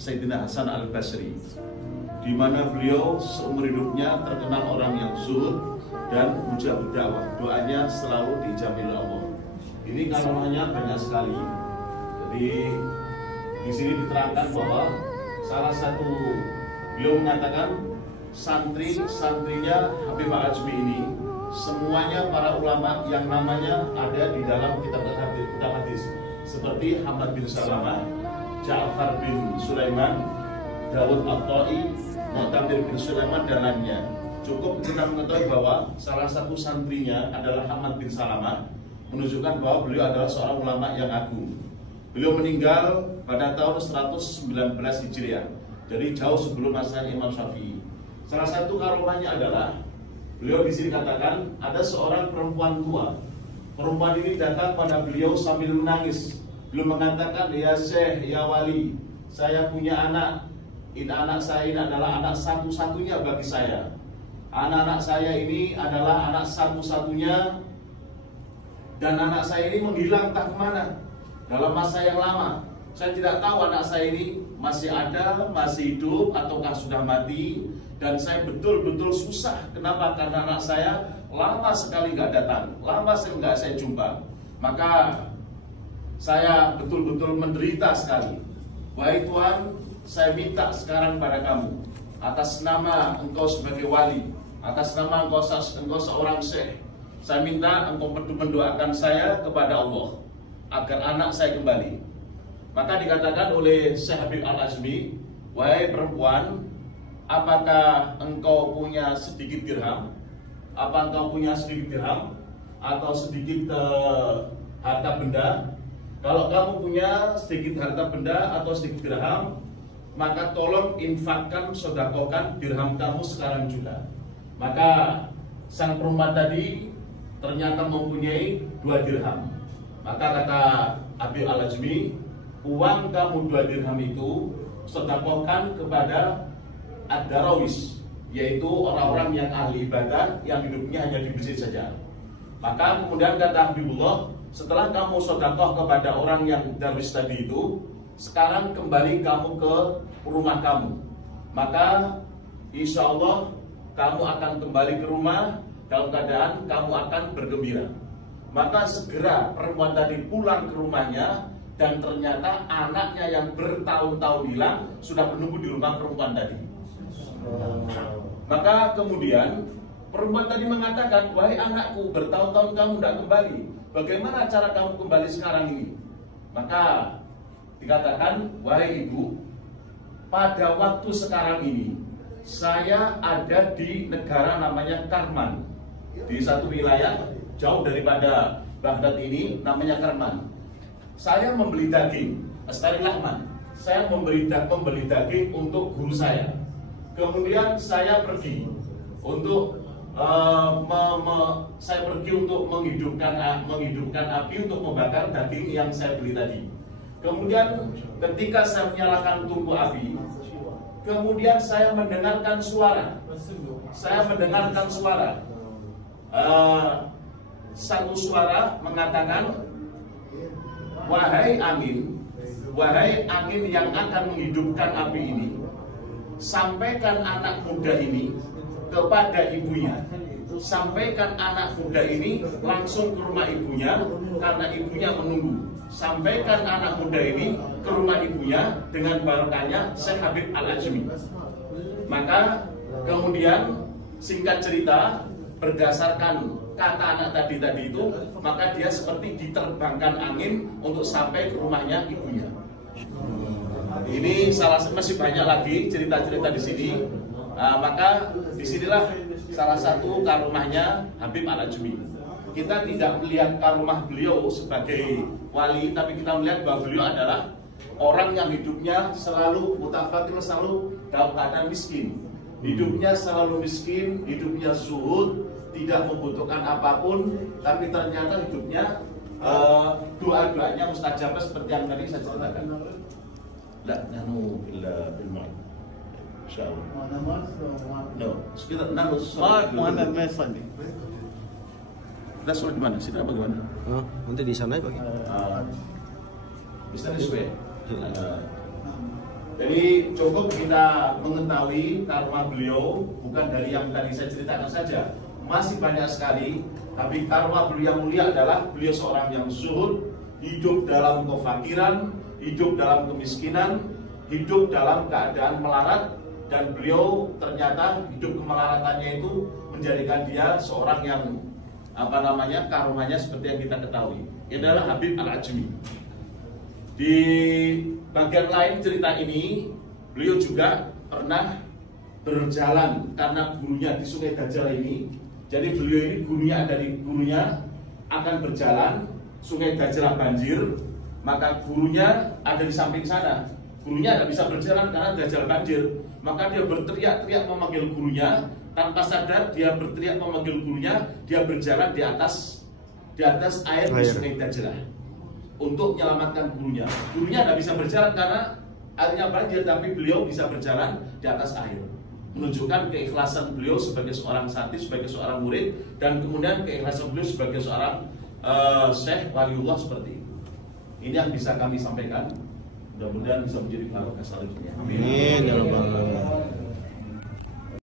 Sayyidina Hasan Al-Basri, di mana beliau seumur hidupnya terkenal orang yang zuhud dan mujabud dakwah. Doanya selalu dijamin oleh Allah. Ini karunia banyak sekali. Jadi di sini diterangkan bahwa salah satu beliau mengatakan santrinya Habib Al-Ajmi ini semuanya para ulama yang namanya ada di dalam kitab hadis seperti Hamad bin Salamah, Ja'far bin Sulaiman, Dawud At-Ta'i, Mu'tamir bin Sulaiman dan lainnya. Cukup kita mengetahui bahwa salah satu santrinya adalah Hamad bin Salamah, menunjukkan bahwa beliau adalah seorang ulama yang agung. Beliau meninggal pada tahun 119 Hijriah, jadi jauh sebelum masa Imam Syafi'i. Salah satu karomahnya adalah beliau di sini katakan ada seorang perempuan tua. Perempuan ini datang pada beliau sambil menangis. Beliau mengatakan, "Ya Syekh, ya Wali, saya punya anak. Ini anak saya ini adalah anak satu-satunya bagi saya. Anak-anak saya ini adalah anak satu-satunya, dan anak saya ini menghilang entah kemana dalam masa yang lama. Saya tidak tahu anak saya ini masih ada, masih hidup, ataukah sudah mati. Dan saya betul-betul susah. Kenapa? Karena anak saya lama sekali nggak datang, lama sekali nggak saya jumpa. Maka saya betul-betul menderita sekali. Wahai Tuhan, saya minta sekarang pada kamu, atas nama engkau sebagai wali, atas nama engkau seorang syekh, saya minta engkau mendoakan saya kepada Allah agar anak saya kembali." Maka dikatakan oleh Syekh Habib Al-Ajmi, "Wahai perempuan, apakah engkau punya sedikit dirham? Apa engkau punya sedikit dirham atau sedikit harta benda? Kalau kamu punya sedikit harta benda atau sedikit dirham, maka tolong infakkan, sedekahkan dirham kamu sekarang juga." Maka sang perempuan tadi ternyata mempunyai 2 dirham. Maka kata Habib Al-Ajmi, "Uang kamu 2 dirham itu sedekahkan kepada ad-darawis, yaitu orang-orang yang ahli ibadah yang hidupnya hanya di masjid saja." Maka kemudian kata Habibullah, "Setelah kamu sedekah kepada orang yang darwis tadi itu, sekarang kembali kamu ke rumah kamu. Maka insya Allah kamu akan kembali ke rumah dalam keadaan kamu akan bergembira." Maka segera perempuan tadi pulang ke rumahnya, dan ternyata anaknya yang bertahun-tahun hilang sudah menunggu di rumah perempuan tadi. Maka kemudian perempuan tadi mengatakan, "Wahai anakku, bertahun-tahun kamu tidak kembali. Bagaimana cara kamu kembali sekarang ini?" Maka dikatakan, "Wahai ibu, pada waktu sekarang ini saya ada di negara namanya Karman, di satu wilayah jauh daripada Baghdad ini namanya Karman. Saya membeli daging, Astari Lahman. Saya membeli daging untuk guru saya. Kemudian saya pergi untuk menghidupkan api untuk membakar daging yang saya beli tadi. Kemudian ketika saya menyalakan tungku api, kemudian saya mendengarkan suara. Satu suara mengatakan, 'Wahai angin yang akan menghidupkan api ini, sampaikan anak muda ini kepada ibunya. Sampaikan anak muda ini langsung ke rumah ibunya karena ibunya menunggu. Sampaikan anak muda ini ke rumah ibunya dengan barokahnya Syekh Habib Al-Ajmi.' Maka kemudian singkat cerita, berdasarkan kata anak tadi itu, maka dia seperti diterbangkan angin untuk sampai ke rumahnya ibunya. Ini masih banyak lagi cerita-cerita di sini. Maka disinilah salah satu karomahnya Habib Al-Ajmi. Kita tidak melihat karomah beliau sebagai wali, tapi kita melihat bahwa beliau adalah orang yang hidupnya selalu mutafatir, selalu dalam keadaan miskin. Hidupnya selalu miskin, hidupnya zuhud, tidak membutuhkan apapun, tapi ternyata hidupnya doa-doanya mustajabah seperti yang tadi saya ceritakan. La nahnu bil ma'i. Insyaallah. No, sekitar nalus. Muhammad Mesandi. Kita sholat di mana? Sini apa gimana? Oh, nanti di sana bagi. Bisa di sini. Jadi cukup kita mengetahui karma beliau bukan dari yang tadi saya ceritakan saja, masih banyak sekali. Tapi karma beliau yang mulia adalah beliau seorang yang zuhud, hidup dalam kefakiran, hidup dalam kemiskinan, hidup dalam keadaan melarat, dan beliau ternyata hidup kemelaratannya itu menjadikan dia seorang yang karmanya seperti yang kita ketahui. Ini adalah Habib Al-Ajmi. Di bagian lain cerita ini, beliau juga pernah berjalan karena gurunya di Sungai Dajjal ini. Jadi beliau ini gurunya akan berjalan, Sungai Dajjal banjir, maka gurunya ada di samping sana. Gurunya tidak bisa berjalan karena Dajjal banjir. Maka dia berteriak-teriak memanggil gurunya, tanpa sadar dia berteriak memanggil gurunya, dia berjalan di atas air di Sungai Dajjal untuk menyelamatkan gurunya. Gurunya tidak bisa berjalan karena airnya banjir, tapi beliau bisa berjalan di atas air. Menunjukkan keikhlasan beliau sebagai seorang santri, sebagai seorang murid, dan kemudian keikhlasan beliau sebagai seorang syekh waliullah seperti itu. Ini yang bisa kami sampaikan. Mudah-mudahan bisa menjadi barokah selanjutnya. Amin. Ya Rabbal alamin.